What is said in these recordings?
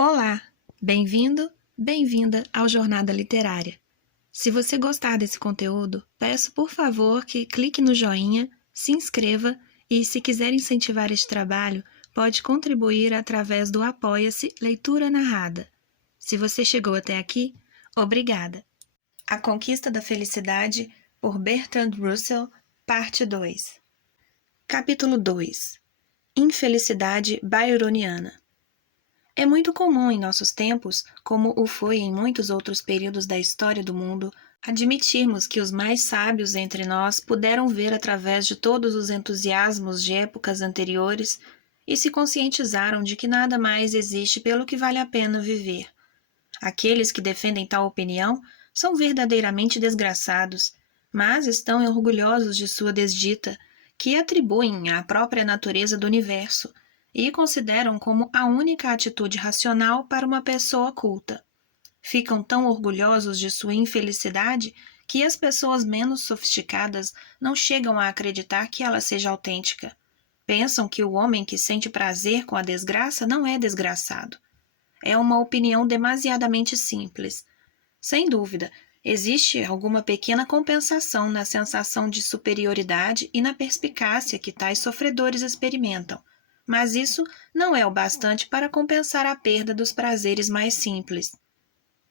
Olá, bem-vindo, bem-vinda ao Jornada Literária. Se você gostar desse conteúdo, peço por favor que clique no joinha, se inscreva e, se quiser incentivar este trabalho, pode contribuir através do Apoia-se Leitura Narrada. Se você chegou até aqui, obrigada. A Conquista da Felicidade, por Bertrand Russell, parte 2. Capítulo 2. Infelicidade byroniana. É muito comum em nossos tempos, como o foi em muitos outros períodos da história do mundo, admitirmos que os mais sábios entre nós puderam ver através de todos os entusiasmos de épocas anteriores e se conscientizaram de que nada mais existe pelo que vale a pena viver. Aqueles que defendem tal opinião são verdadeiramente desgraçados, mas estão orgulhosos de sua desdita, que atribuem à própria natureza do universo, e consideram como a única atitude racional para uma pessoa culta. Ficam tão orgulhosos de sua infelicidade que as pessoas menos sofisticadas não chegam a acreditar que ela seja autêntica. Pensam que o homem que sente prazer com a desgraça não é desgraçado. É uma opinião demasiadamente simples. Sem dúvida, existe alguma pequena compensação na sensação de superioridade e na perspicácia que tais sofredores experimentam, mas isso não é o bastante para compensar a perda dos prazeres mais simples.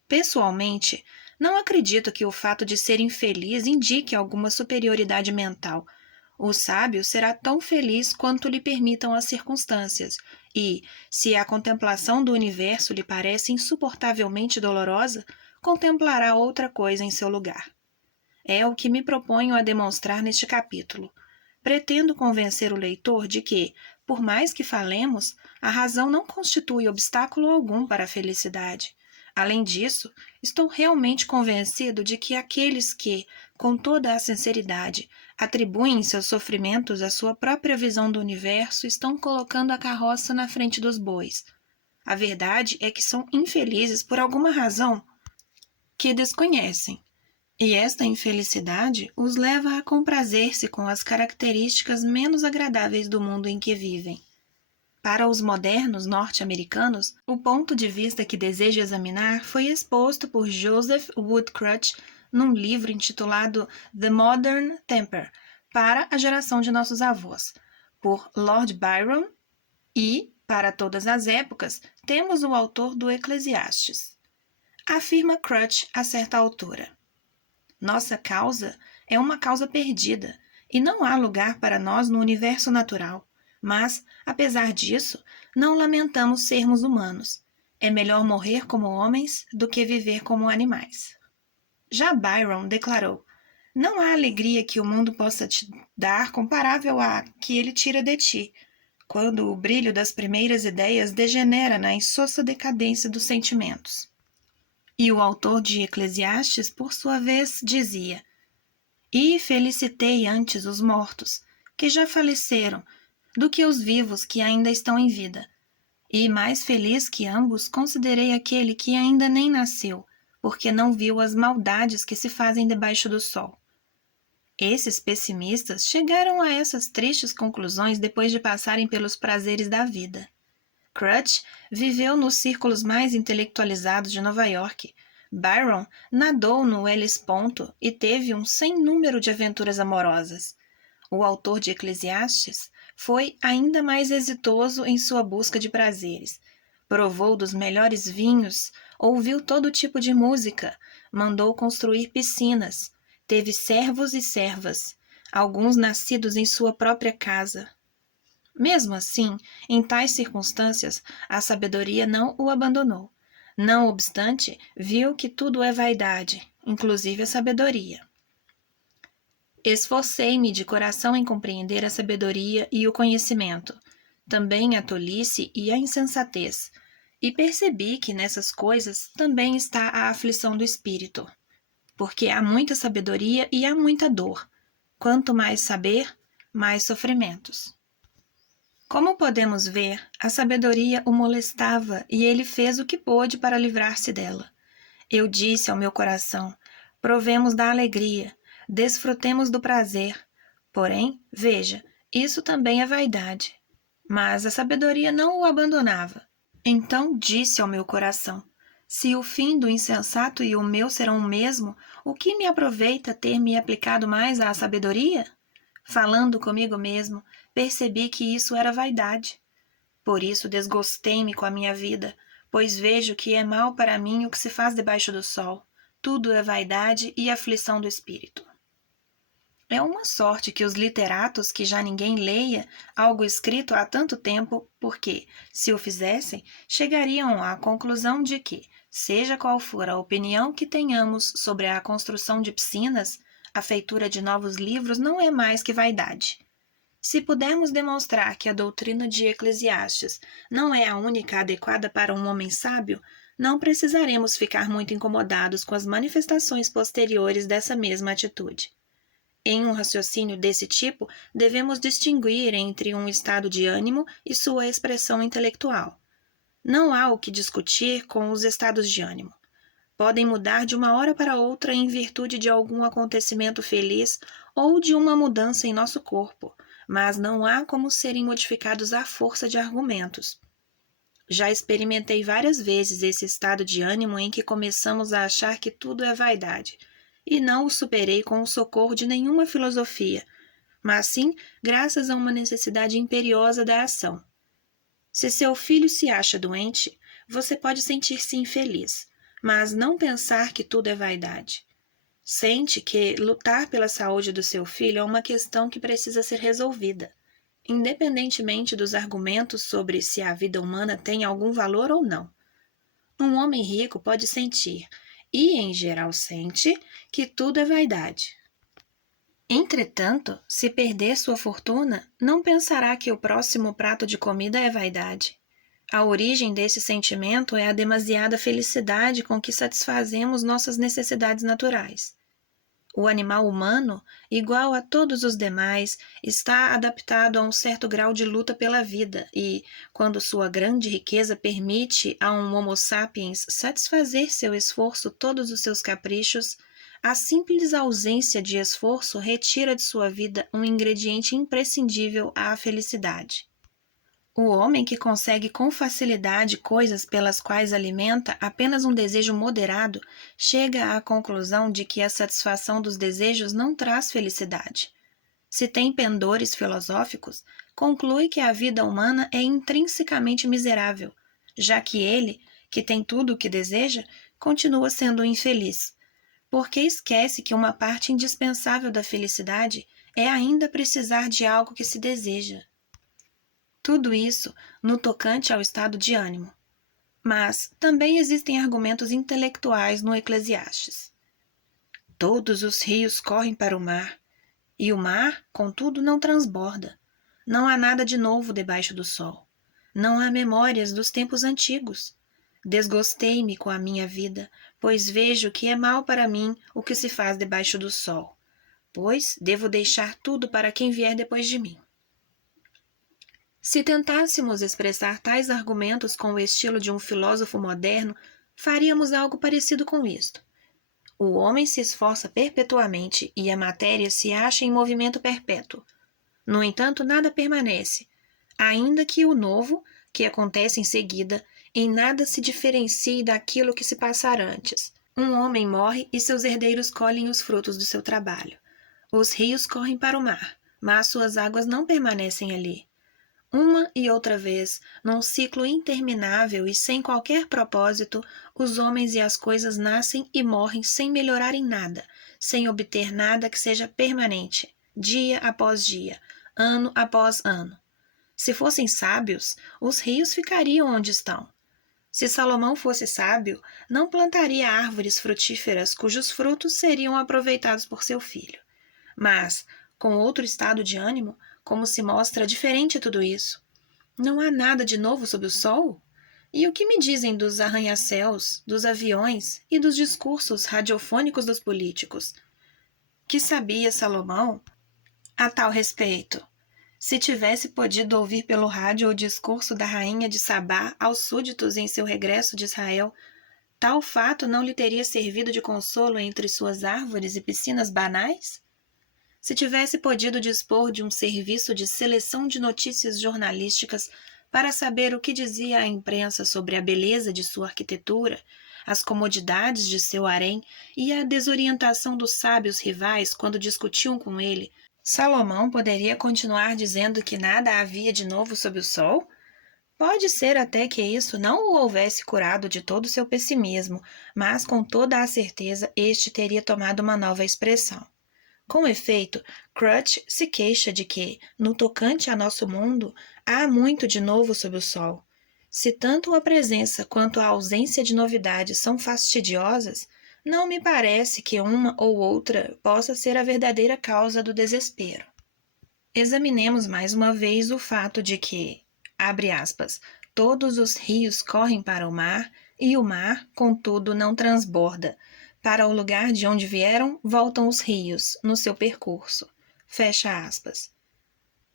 Pessoalmente, não acredito que o fato de ser infeliz indique alguma superioridade mental. O sábio será tão feliz quanto lhe permitam as circunstâncias, e, se a contemplação do universo lhe parece insuportavelmente dolorosa, contemplará outra coisa em seu lugar. É o que me proponho a demonstrar neste capítulo. Pretendo convencer o leitor de que, por mais que falemos, a razão não constitui obstáculo algum para a felicidade. Além disso, estou realmente convencido de que aqueles que, com toda a sinceridade, atribuem seus sofrimentos à sua própria visão do universo estão colocando a carroça na frente dos bois. A verdade é que são infelizes por alguma razão que desconhecem. E esta infelicidade os leva a comprazer-se com as características menos agradáveis do mundo em que vivem. Para os modernos norte-americanos, o ponto de vista que desejo examinar foi exposto por Joseph Woodcrutch num livro intitulado The Modern Temper, para a geração de nossos avós, por Lord Byron, e, para todas as épocas, temos o autor do Eclesiastes. Afirma Crutch a certa altura. Nossa causa é uma causa perdida, e não há lugar para nós no universo natural. Mas, apesar disso, não lamentamos sermos humanos. É melhor morrer como homens do que viver como animais. Já Byron declarou: não há alegria que o mundo possa te dar comparável à que ele tira de ti, quando o brilho das primeiras ideias degenera na insossa decadência dos sentimentos. E o autor de Eclesiastes, por sua vez, dizia: e felicitei antes os mortos, que já faleceram, do que os vivos que ainda estão em vida. E mais feliz que ambos considerei aquele que ainda nem nasceu, porque não viu as maldades que se fazem debaixo do sol. Esses pessimistas chegaram a essas tristes conclusões depois de passarem pelos prazeres da vida. Crutch viveu nos círculos mais intelectualizados de Nova York. Byron nadou no Hellesponto e teve um sem número de aventuras amorosas. O autor de Eclesiastes foi ainda mais exitoso em sua busca de prazeres. Provou dos melhores vinhos, ouviu todo tipo de música, mandou construir piscinas, teve servos e servas, alguns nascidos em sua própria casa. Mesmo assim, em tais circunstâncias, a sabedoria não o abandonou. Não obstante, viu que tudo é vaidade, inclusive a sabedoria. Esforcei-me de coração em compreender a sabedoria e o conhecimento, também a tolice e a insensatez, e percebi que nessas coisas também está a aflição do espírito, porque há muita sabedoria e há muita dor. Quanto mais saber, mais sofrimentos. Como podemos ver, a sabedoria o molestava e ele fez o que pôde para livrar-se dela. Eu disse ao meu coração: provemos da alegria, desfrutemos do prazer. Porém, veja, isso também é vaidade. Mas a sabedoria não o abandonava. Então disse ao meu coração: se o fim do insensato e o meu serão o mesmo, o que me aproveita ter me aplicado mais à sabedoria? Falando comigo mesmo, percebi que isso era vaidade. Por isso desgostei-me com a minha vida, pois vejo que é mal para mim o que se faz debaixo do sol. Tudo é vaidade e aflição do espírito. É uma sorte que os literatos que já ninguém leia algo escrito há tanto tempo, porque, se o fizessem, chegariam à conclusão de que, seja qual for a opinião que tenhamos sobre a construção de piscinas, a feitura de novos livros não é mais que vaidade. Se pudermos demonstrar que a doutrina de Eclesiastes não é a única adequada para um homem sábio, não precisaremos ficar muito incomodados com as manifestações posteriores dessa mesma atitude. Em um raciocínio desse tipo, devemos distinguir entre um estado de ânimo e sua expressão intelectual. Não há o que discutir com os estados de ânimo. Podem mudar de uma hora para outra em virtude de algum acontecimento feliz ou de uma mudança em nosso corpo, mas não há como serem modificados à força de argumentos. Já experimentei várias vezes esse estado de ânimo em que começamos a achar que tudo é vaidade, e não o superei com o socorro de nenhuma filosofia, mas sim graças a uma necessidade imperiosa da ação. Se seu filho se acha doente, você pode sentir-se infeliz, mas não pensar que tudo é vaidade. Sente que lutar pela saúde do seu filho é uma questão que precisa ser resolvida, independentemente dos argumentos sobre se a vida humana tem algum valor ou não. Um homem rico pode sentir, e em geral sente, que tudo é vaidade. Entretanto, se perder sua fortuna, não pensará que o próximo prato de comida é vaidade. A origem desse sentimento é a demasiada felicidade com que satisfazemos nossas necessidades naturais. O animal humano, igual a todos os demais, está adaptado a um certo grau de luta pela vida e, quando sua grande riqueza permite a um Homo sapiens satisfazer seu esforço todos os seus caprichos, a simples ausência de esforço retira de sua vida um ingrediente imprescindível à felicidade. O homem que consegue com facilidade coisas pelas quais alimenta apenas um desejo moderado chega à conclusão de que a satisfação dos desejos não traz felicidade. Se tem pendores filosóficos, conclui que a vida humana é intrinsecamente miserável, já que ele, que tem tudo o que deseja, continua sendo infeliz, porque esquece que uma parte indispensável da felicidade é ainda precisar de algo que se deseja. Tudo isso no tocante ao estado de ânimo. Mas também existem argumentos intelectuais no Eclesiastes. Todos os rios correm para o mar, e o mar, contudo, não transborda. Não há nada de novo debaixo do sol. Não há memórias dos tempos antigos. Desgostei-me com a minha vida, pois vejo que é mal para mim o que se faz debaixo do sol, pois devo deixar tudo para quem vier depois de mim. Se tentássemos expressar tais argumentos com o estilo de um filósofo moderno, faríamos algo parecido com isto. O homem se esforça perpetuamente e a matéria se acha em movimento perpétuo. No entanto, nada permanece, ainda que o novo, que acontece em seguida, em nada se diferencie daquilo que se passara antes. Um homem morre e seus herdeiros colhem os frutos do seu trabalho. Os rios correm para o mar, mas suas águas não permanecem ali. Uma e outra vez, num ciclo interminável e sem qualquer propósito, os homens e as coisas nascem e morrem sem melhorar em nada, sem obter nada que seja permanente, dia após dia, ano após ano. Se fossem sábios, os rios ficariam onde estão. Se Salomão fosse sábio, não plantaria árvores frutíferas cujos frutos seriam aproveitados por seu filho. Mas, com outro estado de ânimo, como se mostra diferente tudo isso? Não há nada de novo sob o sol? E o que me dizem dos arranha-céus, dos aviões e dos discursos radiofônicos dos políticos? Que sabia Salomão a tal respeito? Se tivesse podido ouvir pelo rádio o discurso da rainha de Sabá aos súditos em seu regresso de Israel, tal fato não lhe teria servido de consolo entre suas árvores e piscinas banais? Se tivesse podido dispor de um serviço de seleção de notícias jornalísticas para saber o que dizia a imprensa sobre a beleza de sua arquitetura, as comodidades de seu harém e a desorientação dos sábios rivais quando discutiam com ele, Salomão poderia continuar dizendo que nada havia de novo sob o sol? Pode ser até que isso não o houvesse curado de todo o seu pessimismo, mas com toda a certeza este teria tomado uma nova expressão. Com efeito, Crutch se queixa de que, no tocante a nosso mundo, há muito de novo sob o sol. Se tanto a presença quanto a ausência de novidades são fastidiosas, não me parece que uma ou outra possa ser a verdadeira causa do desespero. Examinemos mais uma vez o fato de que, abre aspas, todos os rios correm para o mar, e o mar, contudo, não transborda. Para o lugar de onde vieram, voltam os rios, no seu percurso. Fecha aspas.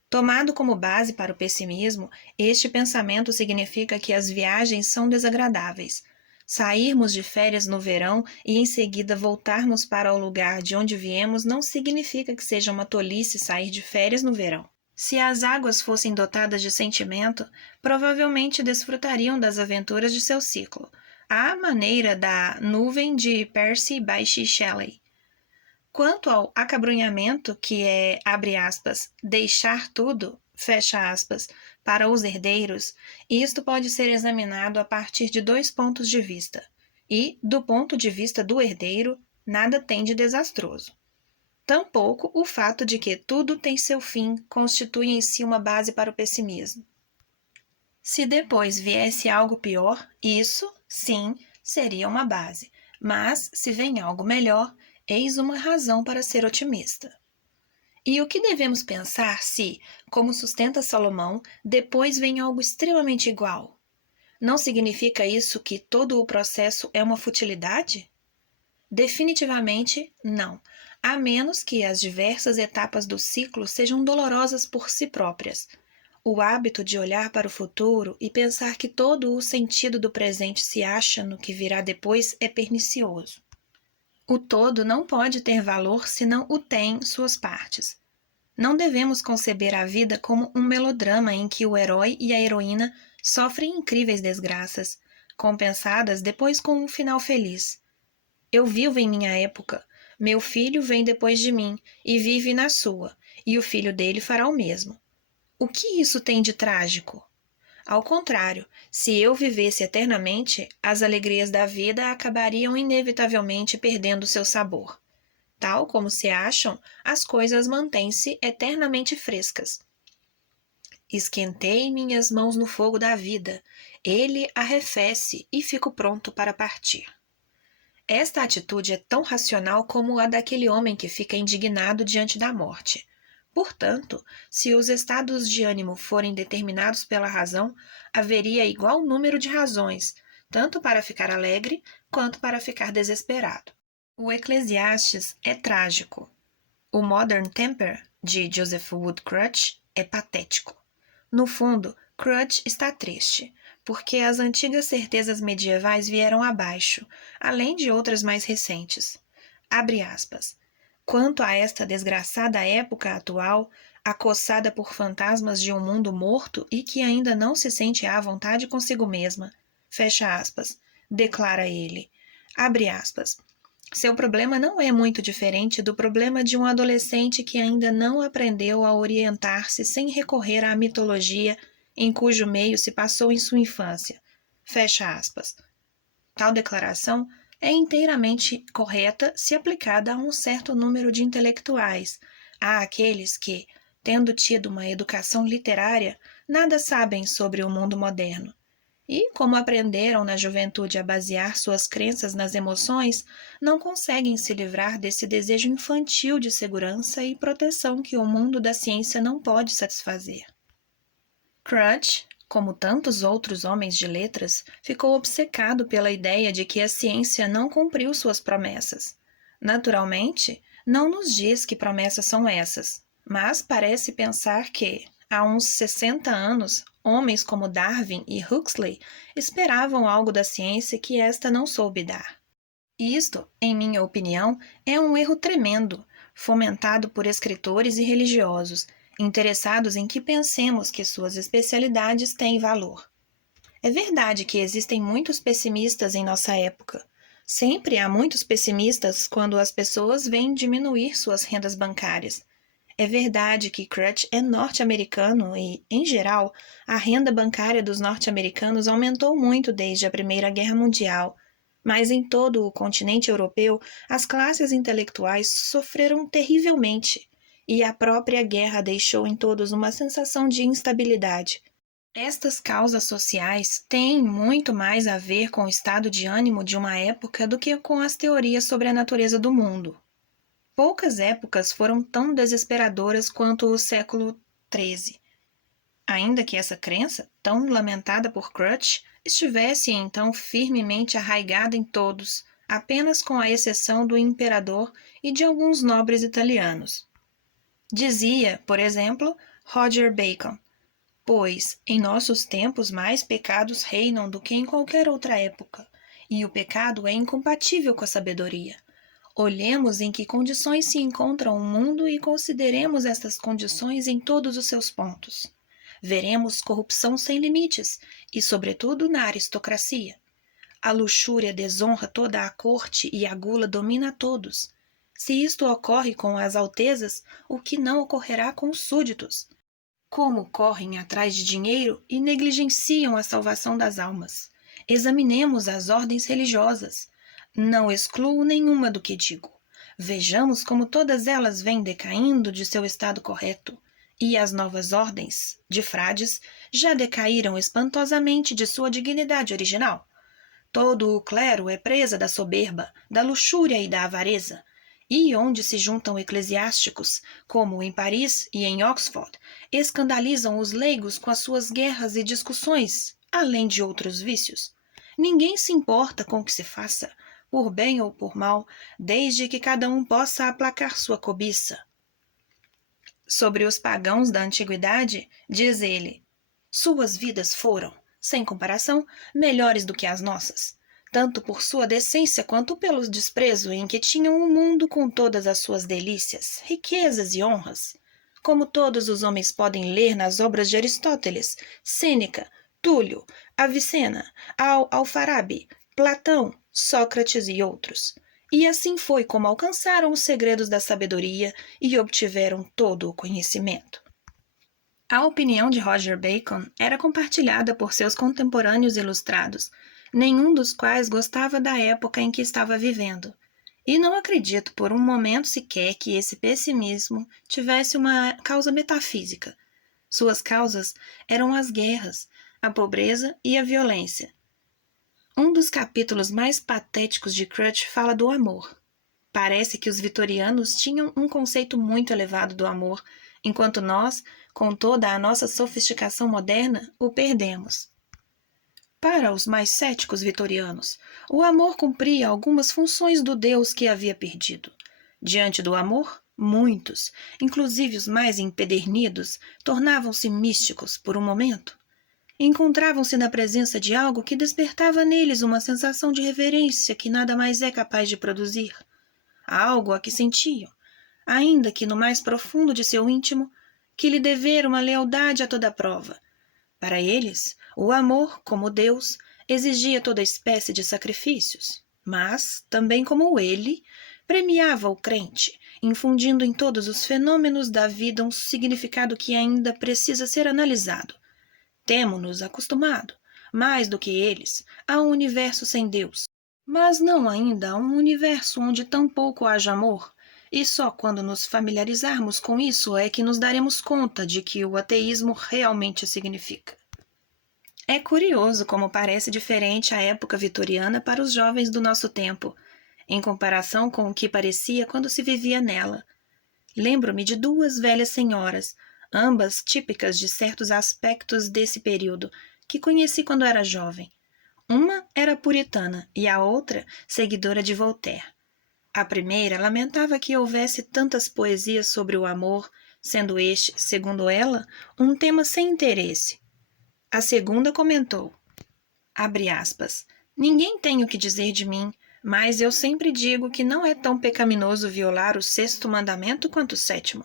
Tomado como base para o pessimismo, este pensamento significa que as viagens são desagradáveis. Sairmos de férias no verão e em seguida voltarmos para o lugar de onde viemos não significa que seja uma tolice sair de férias no verão. Se as águas fossem dotadas de sentimento, provavelmente desfrutariam das aventuras de seu ciclo, à maneira da nuvem de Percy Bysshe Shelley. Quanto ao acabrunhamento, que é, abre aspas, deixar tudo, fecha aspas, para os herdeiros, isto pode ser examinado a partir de 2 pontos de vista. E, do ponto de vista do herdeiro, nada tem de desastroso. Tampouco o fato de que tudo tem seu fim constitui em si uma base para o pessimismo. Se depois viesse algo pior, isso, sim, seria uma base. Mas, se vem algo melhor, eis uma razão para ser otimista. E o que devemos pensar se, como sustenta Salomão, depois vem algo extremamente igual? Não significa isso que todo o processo é uma futilidade? Definitivamente não, a menos que as diversas etapas do ciclo sejam dolorosas por si próprias. O hábito de olhar para o futuro e pensar que todo o sentido do presente se acha no que virá depois é pernicioso. O todo não pode ter valor se não o têm suas partes. Não devemos conceber a vida como um melodrama em que o herói e a heroína sofrem incríveis desgraças, compensadas depois com um final feliz. Eu vivo em minha época, meu filho vem depois de mim e vive na sua, e o filho dele fará o mesmo. O que isso tem de trágico? Ao contrário, se eu vivesse eternamente, as alegrias da vida acabariam inevitavelmente perdendo seu sabor. Tal como se acham, as coisas mantêm-se eternamente frescas. Esquentei minhas mãos no fogo da vida, ele arrefece e fico pronto para partir. Esta atitude é tão racional como a daquele homem que fica indignado diante da morte. Portanto, se os estados de ânimo forem determinados pela razão, haveria igual número de razões, tanto para ficar alegre quanto para ficar desesperado. O Eclesiastes é trágico. O Modern Temper, de Joseph Wood Crutch, é patético. No fundo, Crutch está triste, porque as antigas certezas medievais vieram abaixo, além de outras mais recentes. Abre aspas. Quanto a esta desgraçada época atual, acossada por fantasmas de um mundo morto e que ainda não se sente à vontade consigo mesma, fecha aspas, declara ele. Abre aspas. Seu problema não é muito diferente do problema de um adolescente que ainda não aprendeu a orientar-se sem recorrer à mitologia em cujo meio se passou em sua infância. Fecha aspas. Tal declaração é inteiramente correta se aplicada a um certo número de intelectuais, a aqueles que, tendo tido uma educação literária, nada sabem sobre o mundo moderno. E, como aprenderam na juventude a basear suas crenças nas emoções, não conseguem se livrar desse desejo infantil de segurança e proteção que o mundo da ciência não pode satisfazer. Crutch, como tantos outros homens de letras, ficou obcecado pela ideia de que a ciência não cumpriu suas promessas. Naturalmente, não nos diz que promessas são essas, mas parece pensar que, há uns 60 anos, homens como Darwin e Huxley esperavam algo da ciência que esta não soube dar. Isto, em minha opinião, é um erro tremendo, fomentado por escritores e religiosos, interessados em que pensemos que suas especialidades têm valor. É verdade que existem muitos pessimistas em nossa época. Sempre há muitos pessimistas quando as pessoas veem diminuir suas rendas bancárias. É verdade que Crutch é norte-americano e, em geral, a renda bancária dos norte-americanos aumentou muito desde a Primeira Guerra Mundial. Mas em todo o continente europeu, as classes intelectuais sofreram terrivelmente, e a própria guerra deixou em todos uma sensação de instabilidade. Estas causas sociais têm muito mais a ver com o estado de ânimo de uma época do que com as teorias sobre a natureza do mundo. Poucas épocas foram tão desesperadoras quanto o século XIII, ainda que essa crença, tão lamentada por Crutch, estivesse então firmemente arraigada em todos, apenas com a exceção do imperador e de alguns nobres italianos. Dizia, por exemplo, Roger Bacon: pois em nossos tempos mais pecados reinam do que em qualquer outra época, e o pecado é incompatível com a sabedoria. Olhemos em que condições se encontra o mundo e consideremos estas condições em todos os seus pontos. Veremos corrupção sem limites, e sobretudo na aristocracia. A luxúria desonra toda a corte e a gula domina a todos. Se isto ocorre com as altezas, o que não ocorrerá com os súditos? Como correm atrás de dinheiro e negligenciam a salvação das almas. Examinemos as ordens religiosas. Não excluo nenhuma do que digo. Vejamos como todas elas vêm decaindo de seu estado correto. E as novas ordens, de frades, já decaíram espantosamente de sua dignidade original. Todo o clero é presa da soberba, da luxúria e da avareza. E onde se juntam eclesiásticos, como em Paris e em Oxford, escandalizam os leigos com as suas guerras e discussões, além de outros vícios. Ninguém se importa com o que se faça, por bem ou por mal, desde que cada um possa aplacar sua cobiça. Sobre os pagãos da antiguidade, diz ele: suas vidas foram, sem comparação, melhores do que as nossas, tanto por sua decência quanto pelo desprezo em que tinham o mundo com todas as suas delícias, riquezas e honras. Como todos os homens podem ler nas obras de Aristóteles, Sêneca, Túlio, Avicena, Alfarabi, Platão, Sócrates e outros. E assim foi como alcançaram os segredos da sabedoria e obtiveram todo o conhecimento. A opinião de Roger Bacon era compartilhada por seus contemporâneos ilustrados, nenhum dos quais gostava da época em que estava vivendo. E não acredito por um momento sequer que esse pessimismo tivesse uma causa metafísica. Suas causas eram as guerras, a pobreza e a violência. Um dos capítulos mais patéticos de Crutch fala do amor. Parece que os vitorianos tinham um conceito muito elevado do amor, enquanto nós, com toda a nossa sofisticação moderna, o perdemos. Para os mais céticos vitorianos, o amor cumpria algumas funções do Deus que havia perdido. Diante do amor, muitos, inclusive os mais empedernidos, tornavam-se místicos por um momento. Encontravam-se na presença de algo que despertava neles uma sensação de reverência que nada mais é capaz de produzir. Algo a que sentiam, ainda que no mais profundo de seu íntimo, que lhe dever uma lealdade a toda prova. Para eles, o amor, como Deus, exigia toda espécie de sacrifícios, mas, também como ele, premiava o crente, infundindo em todos os fenômenos da vida um significado que ainda precisa ser analisado. Temo-nos acostumado, mais do que eles, a um universo sem Deus, mas não ainda a um universo onde tão pouco haja amor, e só quando nos familiarizarmos com isso é que nos daremos conta de que o ateísmo realmente significa. É curioso como parece diferente a época vitoriana para os jovens do nosso tempo, em comparação com o que parecia quando se vivia nela. Lembro-me de duas velhas senhoras, ambas típicas de certos aspectos desse período, que conheci quando era jovem. Uma era puritana e a outra seguidora de Voltaire. A primeira lamentava que houvesse tantas poesias sobre o amor, sendo este, segundo ela, um tema sem interesse. A segunda comentou, abre aspas, ninguém tem o que dizer de mim, mas eu sempre digo que não é tão pecaminoso violar o 6º mandamento quanto o 7º.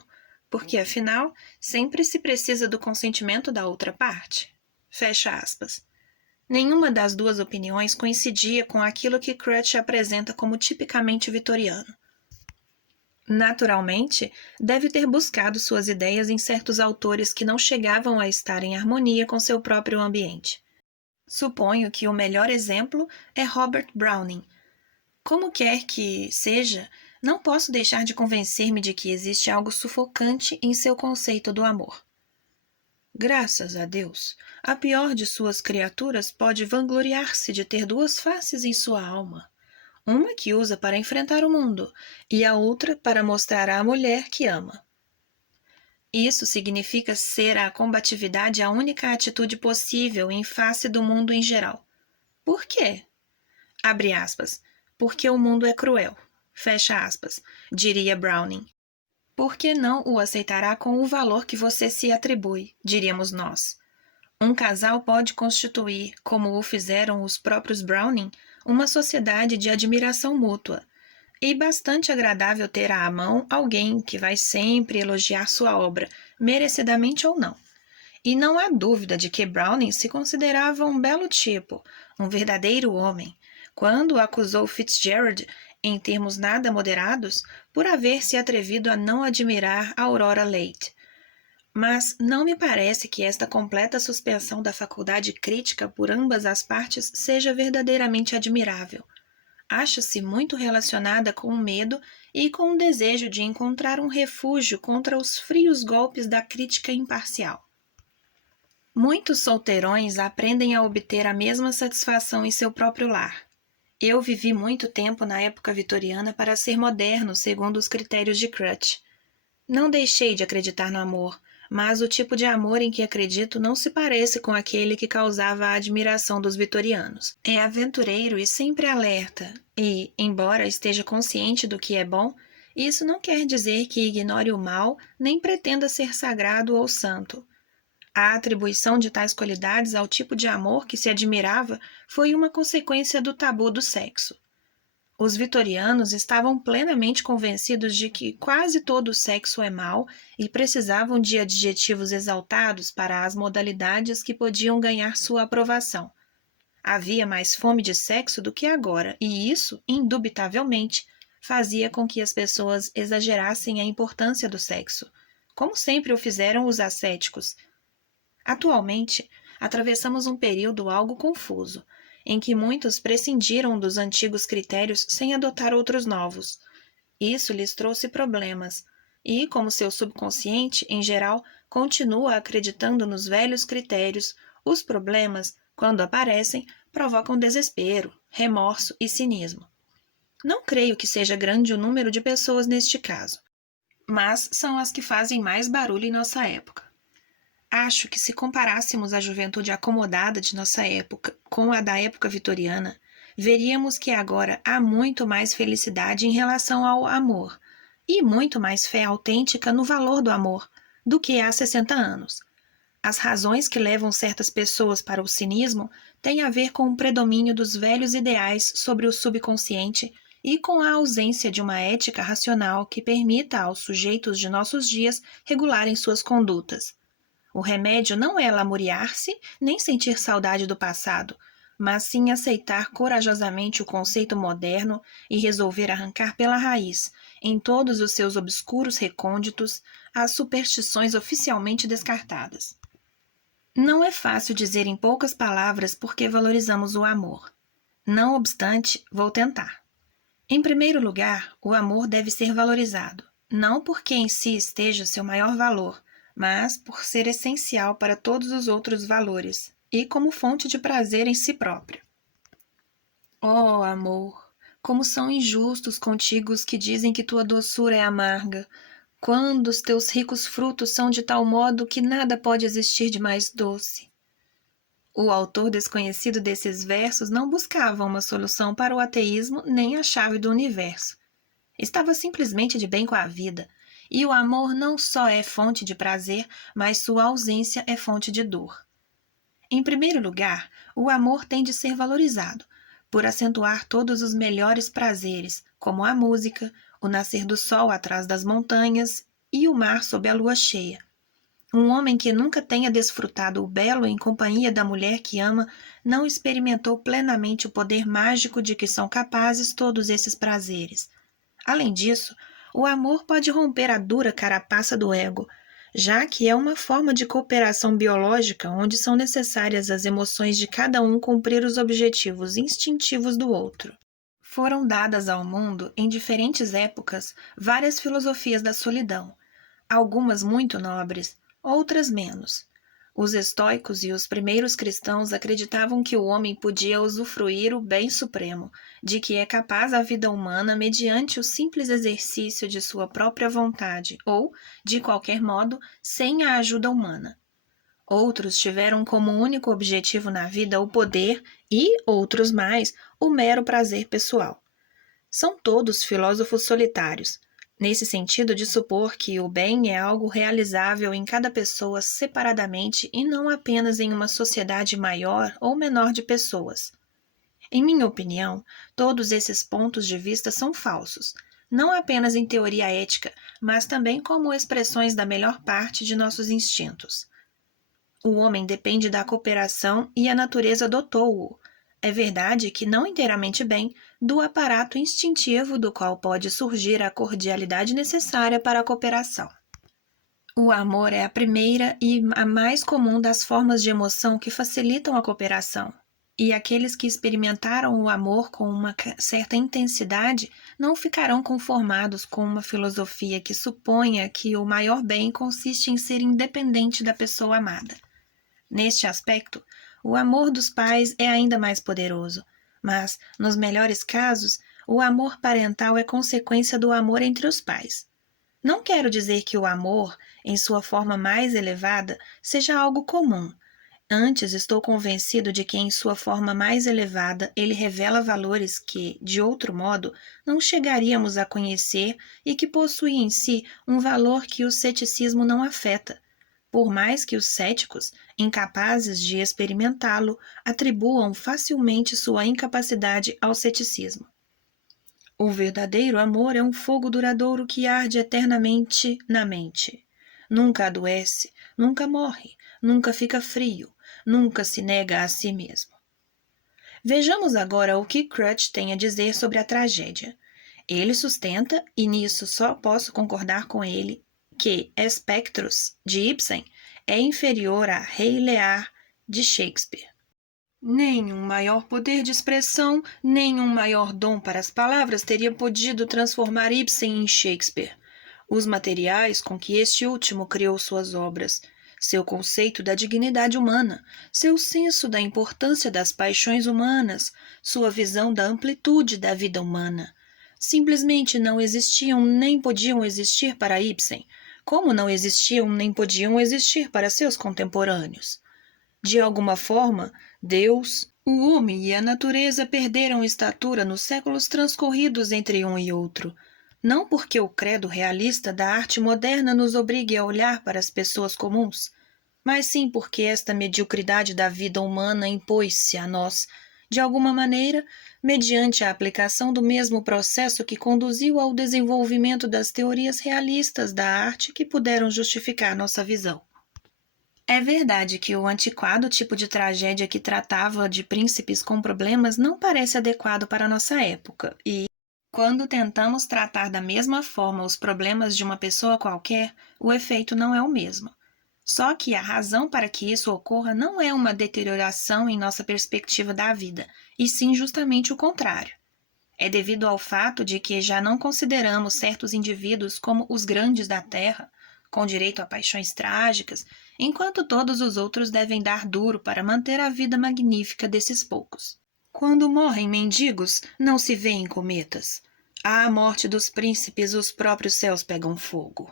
porque afinal, sempre se precisa do consentimento da outra parte. Fecha aspas. Nenhuma das duas opiniões coincidia com aquilo que Crutch apresenta como tipicamente vitoriano. Naturalmente, deve ter buscado suas ideias em certos autores que não chegavam a estar em harmonia com seu próprio ambiente. Suponho que o melhor exemplo é Robert Browning. Como quer que seja, não posso deixar de convencer-me de que existe algo sufocante em seu conceito do amor. Graças a Deus, a pior de suas criaturas pode vangloriar-se de ter duas faces em sua alma. Uma que usa para enfrentar o mundo e a outra para mostrar à mulher que ama. Isso significa ser a combatividade a única atitude possível em face do mundo em geral. Por quê? Abre aspas. Porque o mundo é cruel. Fecha aspas, diria Browning. Por que não o aceitará com o valor que você se atribui, diríamos nós? Um casal pode constituir, como o fizeram os próprios Browning, uma sociedade de admiração mútua, e bastante agradável ter à mão alguém que vai sempre elogiar sua obra, merecidamente ou não. E não há dúvida de que Browning se considerava um belo tipo, um verdadeiro homem, quando acusou Fitzgerald, em termos nada moderados, por haver se atrevido a não admirar Aurora Leigh. Mas não me parece que esta completa suspensão da faculdade crítica por ambas as partes seja verdadeiramente admirável. Acha-se muito relacionada com o medo e com o desejo de encontrar um refúgio contra os frios golpes da crítica imparcial. Muitos solteirões aprendem a obter a mesma satisfação em seu próprio lar. Eu vivi muito tempo na época vitoriana para ser moderno segundo os critérios de Crutch. Não deixei de acreditar no amor, mas o tipo de amor em que acredito não se parece com aquele que causava a admiração dos vitorianos. É aventureiro e sempre alerta, e, embora esteja consciente do que é bom, isso não quer dizer que ignore o mal nem pretenda ser sagrado ou santo. A atribuição de tais qualidades ao tipo de amor que se admirava foi uma consequência do tabu do sexo. Os vitorianos estavam plenamente convencidos de que quase todo o sexo é mau e precisavam de adjetivos exaltados para as modalidades que podiam ganhar sua aprovação. Havia mais fome de sexo do que agora, e isso, indubitavelmente, fazia com que as pessoas exagerassem a importância do sexo, como sempre o fizeram os ascéticos. Atualmente, atravessamos um período algo confuso, em que muitos prescindiram dos antigos critérios sem adotar outros novos. Isso lhes trouxe problemas, e, como seu subconsciente, em geral, continua acreditando nos velhos critérios, os problemas, quando aparecem, provocam desespero, remorso e cinismo. Não creio que seja grande o número de pessoas neste caso, mas são as que fazem mais barulho em nossa época. Acho que se comparássemos a juventude acomodada de nossa época com a da época vitoriana, veríamos que agora há muito mais felicidade em relação ao amor e muito mais fé autêntica no valor do amor do que há 60 anos. As razões que levam certas pessoas para o cinismo têm a ver com o predomínio dos velhos ideais sobre o subconsciente e com a ausência de uma ética racional que permita aos sujeitos de nossos dias regularem suas condutas. O remédio não é lamuriar-se nem sentir saudade do passado, mas sim aceitar corajosamente o conceito moderno e resolver arrancar pela raiz, em todos os seus obscuros recônditos, as superstições oficialmente descartadas. Não é fácil dizer em poucas palavras por que valorizamos o amor. Não obstante, vou tentar. Em primeiro lugar, o amor deve ser valorizado, não porque em si esteja seu maior valor, mas por ser essencial para todos os outros valores e como fonte de prazer em si próprio. Oh, amor, como são injustos contigo os que dizem que tua doçura é amarga, quando os teus ricos frutos são de tal modo que nada pode existir de mais doce. O autor desconhecido desses versos não buscava uma solução para o ateísmo nem a chave do universo. Estava simplesmente de bem com a vida, e o amor não só é fonte de prazer, mas sua ausência é fonte de dor. Em primeiro lugar, o amor tem de ser valorizado, por acentuar todos os melhores prazeres, como a música, o nascer do sol atrás das montanhas e o mar sob a lua cheia. Um homem que nunca tenha desfrutado o belo em companhia da mulher que ama não experimentou plenamente o poder mágico de que são capazes todos esses prazeres. Além disso, o amor pode romper a dura carapaça do ego, já que é uma forma de cooperação biológica onde são necessárias as emoções de cada um cumprir os objetivos instintivos do outro. Foram dadas ao mundo, em diferentes épocas, várias filosofias da solidão, algumas muito nobres, outras menos. Os estoicos e os primeiros cristãos acreditavam que o homem podia usufruir o bem supremo, de que é capaz a vida humana mediante o simples exercício de sua própria vontade, ou, de qualquer modo, sem a ajuda humana. Outros tiveram como único objetivo na vida o poder e, outros mais, o mero prazer pessoal. São todos filósofos solitários, nesse sentido de supor que o bem é algo realizável em cada pessoa separadamente e não apenas em uma sociedade maior ou menor de pessoas. Em minha opinião, todos esses pontos de vista são falsos, não apenas em teoria ética, mas também como expressões da melhor parte de nossos instintos. O homem depende da cooperação e a natureza dotou-o. É verdade que não inteiramente bem, do aparato instintivo do qual pode surgir a cordialidade necessária para a cooperação. O amor é a primeira e a mais comum das formas de emoção que facilitam a cooperação. E aqueles que experimentaram o amor com uma certa intensidade não ficarão conformados com uma filosofia que suponha que o maior bem consiste em ser independente da pessoa amada. Neste aspecto, o amor dos pais é ainda mais poderoso, mas, nos melhores casos, o amor parental é consequência do amor entre os pais. Não quero dizer que o amor, em sua forma mais elevada, seja algo comum. Antes, estou convencido de que, em sua forma mais elevada, ele revela valores que, de outro modo, não chegaríamos a conhecer e que possuem em si um valor que o ceticismo não afeta, por mais que os céticos, incapazes de experimentá-lo, atribuam facilmente sua incapacidade ao ceticismo. O verdadeiro amor é um fogo duradouro que arde eternamente na mente. Nunca adoece, nunca morre, nunca fica frio, nunca se nega a si mesmo. Vejamos agora o que Crutch tem a dizer sobre a tragédia. Ele sustenta, e nisso só posso concordar com ele, que Spectros, de Ibsen, é inferior a Rei Lear, de Shakespeare. Nem um maior poder de expressão, nem um maior dom para as palavras teria podido transformar Ibsen em Shakespeare. Os materiais com que este último criou suas obras, seu conceito da dignidade humana, seu senso da importância das paixões humanas, sua visão da amplitude da vida humana, simplesmente não existiam nem podiam existir para Ibsen, como não existiam nem podiam existir para seus contemporâneos. De alguma forma, Deus, o homem e a natureza perderam estatura nos séculos transcorridos entre um e outro, não porque o credo realista da arte moderna nos obrigue a olhar para as pessoas comuns, mas sim porque esta mediocridade da vida humana impôs-se a nós, de alguma maneira, mediante a aplicação do mesmo processo que conduziu ao desenvolvimento das teorias realistas da arte que puderam justificar nossa visão. É verdade que o antiquado tipo de tragédia que tratava de príncipes com problemas não parece adequado para nossa época, e, quando tentamos tratar da mesma forma os problemas de uma pessoa qualquer, o efeito não é o mesmo. Só que a razão para que isso ocorra não é uma deterioração em nossa perspectiva da vida, e sim justamente o contrário. É devido ao fato de que já não consideramos certos indivíduos como os grandes da Terra, com direito a paixões trágicas, enquanto todos os outros devem dar duro para manter a vida magnífica desses poucos. Quando morrem mendigos, não se vêem cometas. À morte dos príncipes, os próprios céus pegam fogo.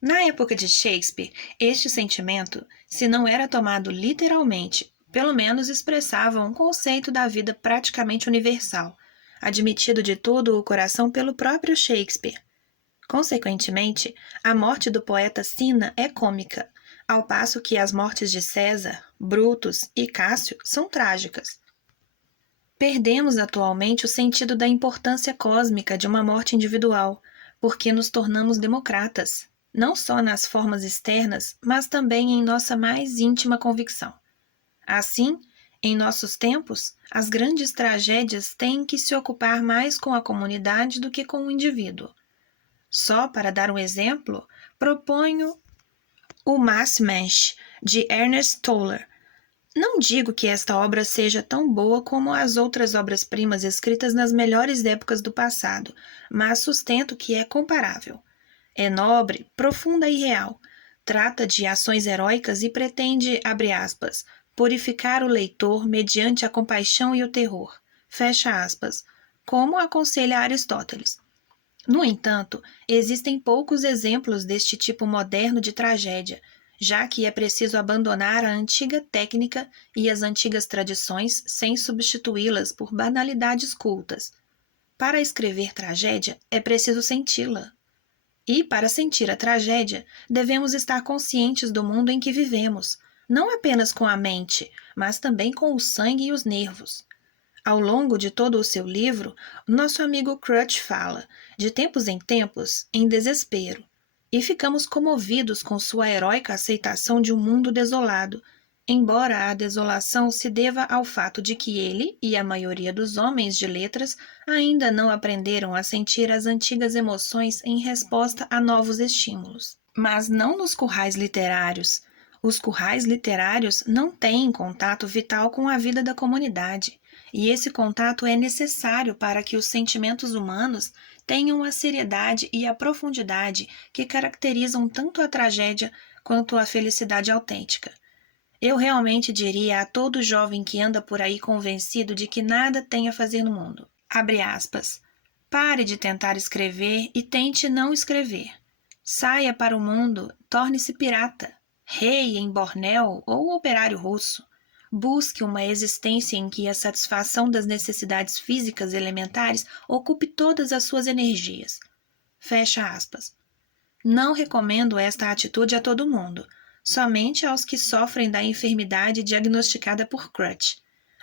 Na época de Shakespeare, este sentimento, se não era tomado literalmente, pelo menos expressava um conceito da vida praticamente universal, admitido de todo o coração pelo próprio Shakespeare. Consequentemente, a morte do poeta Cinna é cômica, ao passo que as mortes de César, Brutus e Cássio são trágicas. Perdemos atualmente o sentido da importância cósmica de uma morte individual, porque nos tornamos democratas, não só nas formas externas, mas também em nossa mais íntima convicção. Assim, em nossos tempos, as grandes tragédias têm que se ocupar mais com a comunidade do que com o indivíduo. Só para dar um exemplo, proponho o Maßmensch, de Ernest Toller. Não digo que esta obra seja tão boa como as outras obras-primas escritas nas melhores épocas do passado, mas sustento que é comparável. É nobre, profunda e real. Trata de ações heróicas e pretende, abre aspas, purificar o leitor mediante a compaixão e o terror, fecha aspas, como aconselha Aristóteles. No entanto, existem poucos exemplos deste tipo moderno de tragédia, já que é preciso abandonar a antiga técnica e as antigas tradições sem substituí-las por banalidades cultas. Para escrever tragédia, é preciso senti-la. E, para sentir a tragédia, devemos estar conscientes do mundo em que vivemos, não apenas com a mente, mas também com o sangue e os nervos. Ao longo de todo o seu livro, nosso amigo Crutch fala, de tempos em tempos, em desespero, e ficamos comovidos com sua heróica aceitação de um mundo desolado, embora a desolação se deva ao fato de que ele e a maioria dos homens de letras ainda não aprenderam a sentir as antigas emoções em resposta a novos estímulos. Mas não nos currais literários. Os currais literários não têm contato vital com a vida da comunidade. E esse contato é necessário para que os sentimentos humanos tenham a seriedade e a profundidade que caracterizam tanto a tragédia quanto a felicidade autêntica. Eu realmente diria a todo jovem que anda por aí convencido de que nada tem a fazer no mundo, abre aspas, pare de tentar escrever e tente não escrever. Saia para o mundo, torne-se pirata, rei em Bornéu ou operário russo. Busque uma existência em que a satisfação das necessidades físicas elementares ocupe todas as suas energias. Fecha aspas. Não recomendo esta atitude a todo mundo, somente aos que sofrem da enfermidade diagnosticada por Crutch.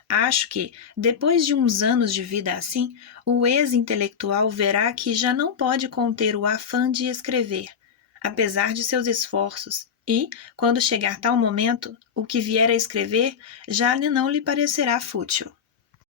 Acho que, depois de uns anos de vida assim, o ex-intelectual verá que já não pode conter o afã de escrever, apesar de seus esforços, e, quando chegar tal momento, o que vier a escrever já não lhe parecerá fútil.